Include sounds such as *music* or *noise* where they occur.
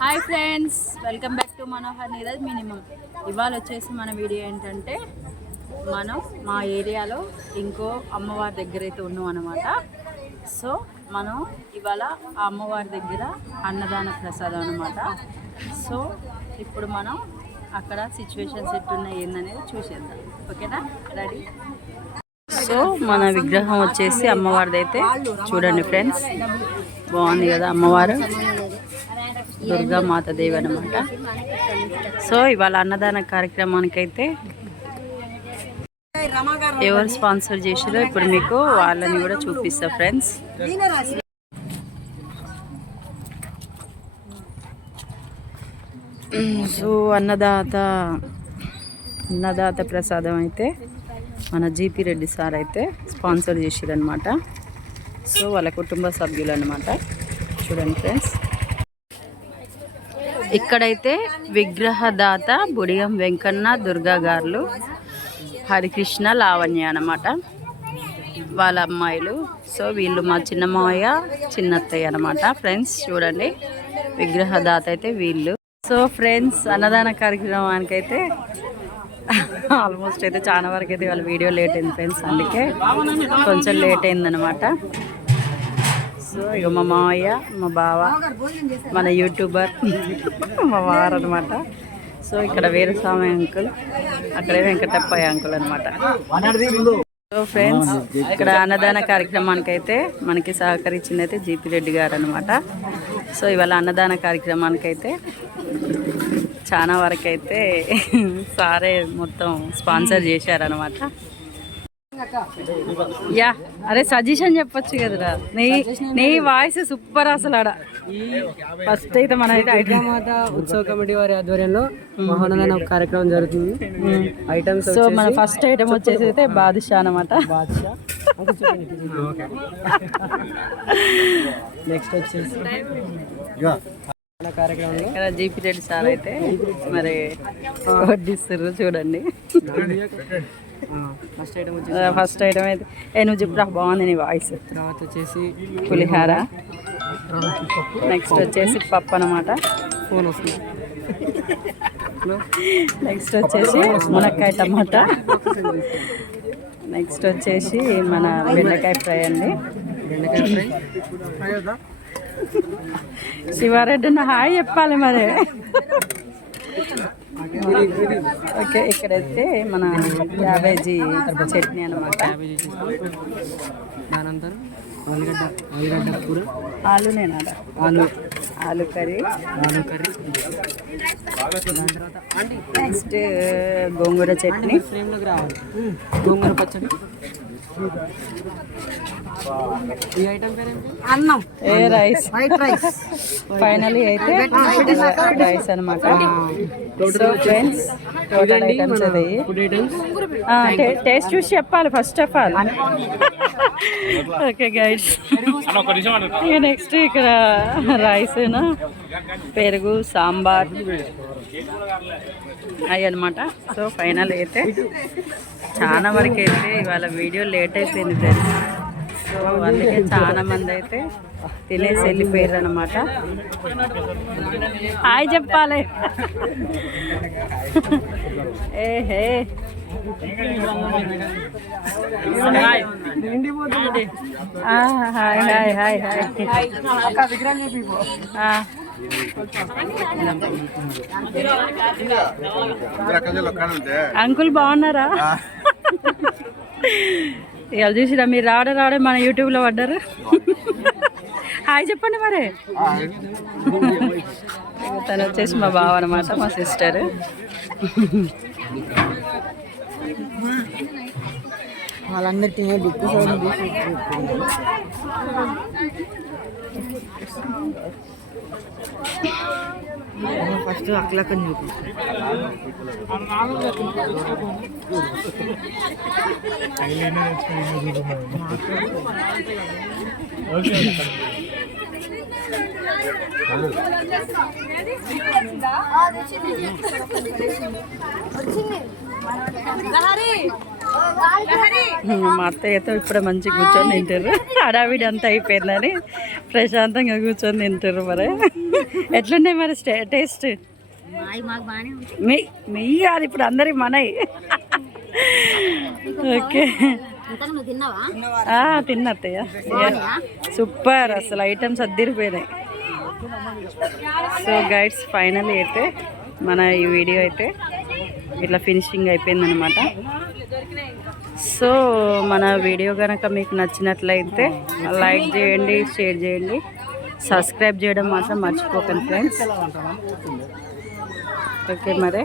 Hi friends welcome back to Manohar Neeraj minimum. ఇవాళ వచ్చేసి మన వీడియో ఏంటంటే మనం మా ఏరియాలో ఇంకో అమ్మవారి దగ్గర అయితే ఉన్నాం అనమాట సో మనం ఇవాళ ఆ అమ్మవారి దగ్గర అన్నదాన ప్రసాదం అనమాట సో ఇప్పుడు మనం అక్కడ సిచ్యువేషన్స్ ఎట్టున్నాయి ఏందనేది చూసేద్దాం. ఓకేనా? రెడీ సో మన విగ్రహం వచ్చేసి అమ్మవారిది అయితే చూడండి ఫ్రెండ్స్ బాగుంది కదా అమ్మవారు. దుర్గా మాతదేవి అనమాట సో ఇవాళ అన్నదాన కార్యక్రమానికి అయితే ఎవరు స్పాన్సర్ చేసారో ఇప్పుడు మీకు వాళ్ళని కూడా చూపిస్తా ఫ్రెండ్స్. సో అన్నదాత అన్నదాత ప్రసాదం అయితే మన జీపీ రెడ్డి సార్ అయితే స్పాన్సర్ చేసిరనమాట సో వాళ్ళ కుటుంబ సభ్యులు అనమాట చూడండి ఫ్రెండ్స్. ఇక్కడైతే విగ్రహదాత బుడియం వెంకన్న దుర్గా గారులు హరికృష్ణ లావణ్య అనమాట వాళ్ళ అమ్మాయిలు సో వీళ్ళు మా చిన్నమ్మయ్య చిన్నత్తయ్య అనమాట ఫ్రెండ్స్ చూడండి. విగ్రహదాత అయితే వీళ్ళు. సో ఫ్రెండ్స్ అన్నదాన కార్యక్రమానికి అయితే ఆల్మోస్ట్ *laughs* అయితే చాలా వరకు అయితే వాళ్ళ వీడియో లేట్ అయింది ఫ్రెండ్స్ అందుకే కొంచెం లేట్ అయిందనమాట సో ఇక మా మావయ్య మా బావ మన యూట్యూబర్ మా వారు అనమాట సో ఇక్కడ వీరస్వామి అంకుల్ అక్కడే వెంకటప్పయ్య అంకుల్ అనమాట సో ఫ్రెండ్స్ ఇక్కడ అన్నదాన కార్యక్రమానికి అయితే మనకి సహకరించింది అయితే జీపీ రెడ్డి గారు అనమాట సో ఇవాళ అన్నదాన కార్యక్రమానికి అయితే చాలా వరకు అయితే సారే మొత్తం స్పాన్సర్ చేశారనమాట యా అరే సజెషన్ చెప్పొచ్చు కదరా. నీ నీ వాయిస్ సూపర్ అసలు ఆడ. ఫస్ట్ అయితే మన అయితే ఐటమ్. మాత ఉత్సవ కమిటీ వారి ఆధ్వర్యంలో మహోన్నదన ఒక కార్యక్రమం జరుగుతుంది. ఐటమ్స్ సో మన ఫస్ట్ ఐటమ్ వచ్చేసి అయితే బాదుషా అనమాట నెక్స్ట్ *laughs* వచ్చేసి ఇక్కడ జీపీ రెడ్డి సార్ అయితే మరి వడ్డిస్తారు చూడండి. ఫస్ట్ ఐటమ్ వచ్చేసి ఫస్ట్ ఐటమ్ అయితే ఏ నువ్వు చెప్పురా బాగుంది నీ వాయిస్. తర్వాత వచ్చేసి పులిహార. నెక్స్ట్ వచ్చేసి పప్పు అనమాట ఫోన్ వస్తుంది. నెక్స్ట్ వచ్చేసి మునక్కాయ టమాటా. నెక్స్ట్ వచ్చేసి మన బెండకాయ ఫ్రై అండి. బెండకాయ ఫ్రై. శివారెడ్డి నా హాయ్ చెప్పాలి మరి. ఓకే ఇక్కడైతే మన క్యాబేజీ చట్నీ అనమాట ఆలు నేనాడ ఆలు. ఆలు కర్రీ. ఆలు curry. Next gongura chutney. Gongura పచ్చడి. ఈ ఐటమ్ అన్నం. ఏ రైస్? వైట్ రైస్ ఫైనలీ అయితే రైస్ అనమాట సో ఫ్రెండ్స్ టోటల్ ఐటమ్స్ అది. ఫుడ్ ఐటమ్స్ టేస్ట్ చూసి చెప్పాలి first of all okay guys ఇక నెక్స్ట్ ఇక్కడ రైస్ పెరుగు సాంబార్. అవి అనమాట సో ఫైనల్ అయితే చాలా వరకు అయితే ఇవాళ వీడియో లేట్ అయిపోయింది ఫ్రెండ్స్ సో అందుకే చాలా మంది అయితే తినేసి వెళ్ళిపోయారు అనమాట హాయ్ చెప్పాలి. ఏ hey hi hi hi. Uncle బాగున్నారా? ఇవాళ చూసిరా మీరు రావడం రావడం మన యూట్యూబ్లో పడ్డారు? హాయ్ చెప్పండి మరి. తను వచ్చేసి మా బావ అనమాట మా సిస్టర్ వాళ్ళందరికీ దిక్కు ఫస్ట్ అక్కలక్కని చూపి మా అత్తయ్యతో ఇప్పుడే మంచిగా కూర్చొని తింటారు. హడావిడి అంతా అయిపోయిందని ప్రశాంతంగా కూర్చొని తింటారు మరి. ఎట్లున్నాయి మరి స్టే- టేస్ట్? మీ మీ కాదు ఇప్పుడు అందరి మనయి. ఓకే. తిన్నా అత్తయ్య. సూపర్ అసలు ఐటమ్స్ అద్దరిపోయినాయి. సో గైడ్స్ ఫైనల్ అయితే మన ఈ వీడియో అయితే ఇట్లా ఫినిషింగ్ అయిపోయిందనమాట సో మన వీడియో కనుక మీకు నచ్చినట్లయితే లైక్ చేయండి షేర్ చేయండి. సబ్స్క్రైబ్ చేయడం మాత్రం మర్చిపోకండి ఫ్రెండ్స్ ఓకే మరి.